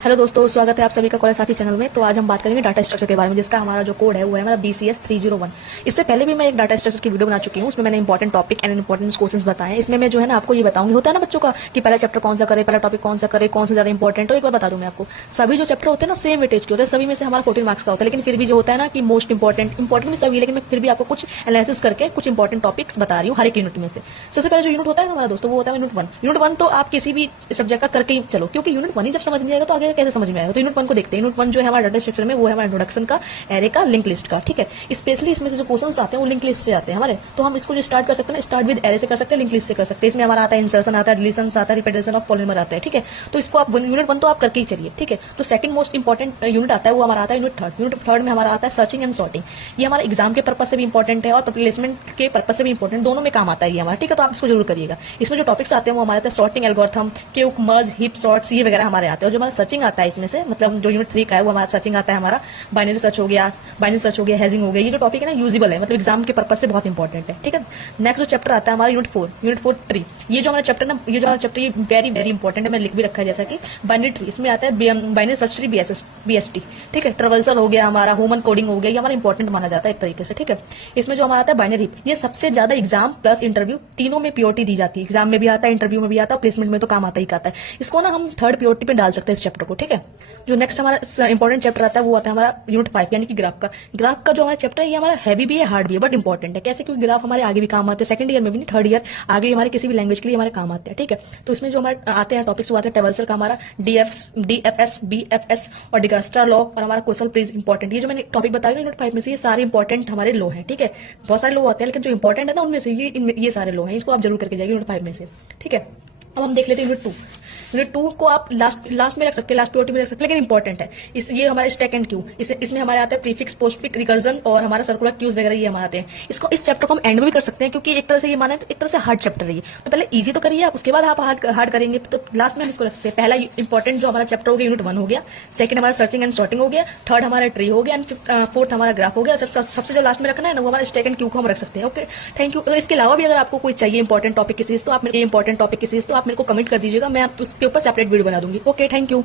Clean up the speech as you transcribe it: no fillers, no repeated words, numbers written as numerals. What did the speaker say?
Hello दोस्तों, स्वागत है आप सभी का कॉलेज साथी चैनल में। तो आज हम बात करेंगे डाटा स्ट्रक्चर के बारे में, जिसका हमारा जो कोड है वो है हमारा BCS 301। इससे पहले भी मैं एक डाटा स्ट्रक्चर की वीडियो बना चुकी हूँ, उसमें मैंने important topic and important questions बताए हैं। इसमें मैं जो है ना आपको ये बताऊंगी, होता है ना बच्चों का कि पहला चैप्टर कौन सा करे, पहला टॉपिक कौन सा करे, कौन सा ज्यादा इंपॉर्टेंट। तो एक बार बता दूं मैं आपको, सभी जो चैप्टर होते हैं ना सेम वेटेज के होते हैं, सभी में से हमारा 14 मार्क्स का होता है। लेकिन फिर भी जो होता है ना कि मोस्ट इंपॉर्टेंट में सभी, लेकिन मैं फिर भी आपको कुछ एनालिसिस करके कुछ इंपॉर्टेंट टॉपिक्स बता रही हूँ हर एक यूनिट में से। सबसे पहले जो यूनिट होता है ना हमारा दोस्तों, वो होता है यूनिट 1। यूनिट 1 तो आप किसी भी सब्जेक्ट का करके ही चलो, क्योंकि यूनिट 1 ही जब समझ में आएगा तो आगे कैसे समझ में आएगा। तो यूनिट 1 को देखते हैं। यूनिट 1 जो है हमारा डाटा स्ट्रक्चर में, वो है हमारा इंट्रोडक्शन का, एरे का, लिंक लिस्ट का। ठीक है, स्पेशली इसमें से जो क्वेश्चंस आते हैं वो लिंक लिस्ट से आते हैं हमारे। तो हम इसको जो स्टार्ट कर सकते हैं, स्टार्ट विद एरे से कर सकते हैं, लिंक लिस्ट से कर सकते हैं। इसमें हमारा आता है इंसर्शन, आता है डिलीशन, आता है रिपीटेशन ऑफ पॉलीमर आता है। ठीक है, तो इसको आप यूनिट 1 तो आप करके ही चलिए। ठीक है, तो सेकंड मोस्ट इंपॉर्टेंट यूनिट आता है वो हमारा आता है यूनिट 3। यूनिट 3 में हमारा आता है सर्चिंग एंड सॉर्टिंग। ये हमारा एग्जाम के पर्पज से भी इंपॉर्टेंट है और प्लेसमेंट के पर्पज से भी इंपॉर्टेंट, दोनों में काम आता है ये हमारा। ठीक है, तो आप इसको जरूर करिएगा। इसमें जो टॉपिक्स आते हैं वो हमारे आते हैं सॉर्टिंग एल्गोरिथम, क्यूक, मर्ज, हीप, सॉर्ट्स, ये वगैरह हमारे आते हैं। और जो हमारा सर्चिंग आता है इसमें से, मतलब जो यूनिट 3 का है वो हमारा सर्चिंग आता है हमारा बाइनरी सर्च हो गया, हैजिंग हो गया। ये जो टॉपिक है ना यूजेबल है, मतलब एग्जाम के पर्पज से बहुत इंपॉर्टेंट है। ठीक है, नेक्स्ट जो चैप्टर आता है हमारा यूनिट 4 ट्री। ये जो हमारा चैप्टर ना, ये जो हमारा चैप्टर ये वेरी वेरी इंपॉर्टेंट है, मैंने लिख भी रखा है जैसा कि बाइनरी ट्री। इसमें आता है बाइनरी सर्च ट्री, BST। ठीक है, ट्रावर्सल हो गया हमारा, ह्यूमन कोडिंग हो गया, ये हमारा इंपॉर्टेंट माना जाता है एक तरीके से। ठीक है, इसमें जो हमारा आता है बाइनरी हीप, ये सबसे ज्यादा एग्जाम प्लस इंटरव्यू तीनों में प्योरिटी दी जाती है। एग्जाम में भी आता है, इंटरव्यू में भी आता है, प्लेसमेंट में तो काम आता ही आता है। इसको ना हम थर्ड प्योरिटी पे डाल सकते हैं इस चैप्टर को। ठीक है, जो नेक्स्ट हमारा इंपॉर्टेंट चैप्टर आता है वो आता है हमारा यूनिट 5 यानी कि ग्राफ का। ग्राफ का जो हमारा चैप्टर है ये हमारा हैवी भी है, हार्ड भी है, बट इंपॉर्टेंट है। कैसे? क्योंकि ग्राफ हमारे आगे भी काम आते हैं, सेकंड ईयर में भी नहीं, थर्ड ईयर आगे भी हमारे किसी भी लैंग्वेज के लिए हमारे काम आते हैं। ठीक है, तो इसमें जो हमारे आते हैं टॉपिक्स वो आते हैं टेबल्सल का हमारा DFS, BFS और डिगास्ट्रा लॉ और हमारा कोसल प्रीज इंपॉर्टेंट। ये जो मैंने टॉपिक बताया यूनिट 5 में से, ये सारे इंपॉर्टेंट हमारे लॉ हैं। ठीक है, बहुत सारे लॉ आते हैं लेकिन जो इंपॉर्टेंट है ना उनमें से ये सारे लॉ हैं, इसको आप जरूर करके जाइए यूनिट 5 में से। ठीक है, अब हम देख लेते हैं यूनिट 2। यूनिट 2 को आप लास्ट में रख सकते हैं, लास्ट प्योरिटी में रख सकते हैं, लेकिन इंपॉर्टेंट है। ये हमारे स्टैक एंड क्यू, इसमें हमारे आते हैं प्रीफिक्स, पोस्टफिक्स, रिकर्जन और हमारा सर्कुलर क्यूज वगैरह, ये हमारे आते हैं। इस चैप्टर को हम एंड में भी कर सकते हैं, क्योंकि एक तरह से ये माने तो एक तरह से हार्ड चैप्टर है ये। तो पहले इजी तो करिए आप, उसके बाद आप हार्ड करेंगे, तो लास्ट में हम इसको रखते हैं। पहला इंपॉर्टेंट जो हमारा चैप्टर हो गया यूनिट 1 हो गया, सेकंड हमारा सर्चिंग एंड सॉर्टिंग हो गया, थर्ड हमारा ट्री हो गया, एंड फोर्थ हमारा ग्राफ हो गया। सबसे जो लास्ट में रखना है ना वो हमारा स्टैक एंड क्यू को हम रख सकते हैं। Okay, thank you. तो इसके अलावा भी अगर आपको कोई चाहिए इंपॉर्टेंट टॉपिक की सीरीज, तो आप मेरे को कमेंट कर दीजिएगा, मैं उसके ऊपर सेपरेट वीडियो बना दूंगी। Okay, thank you.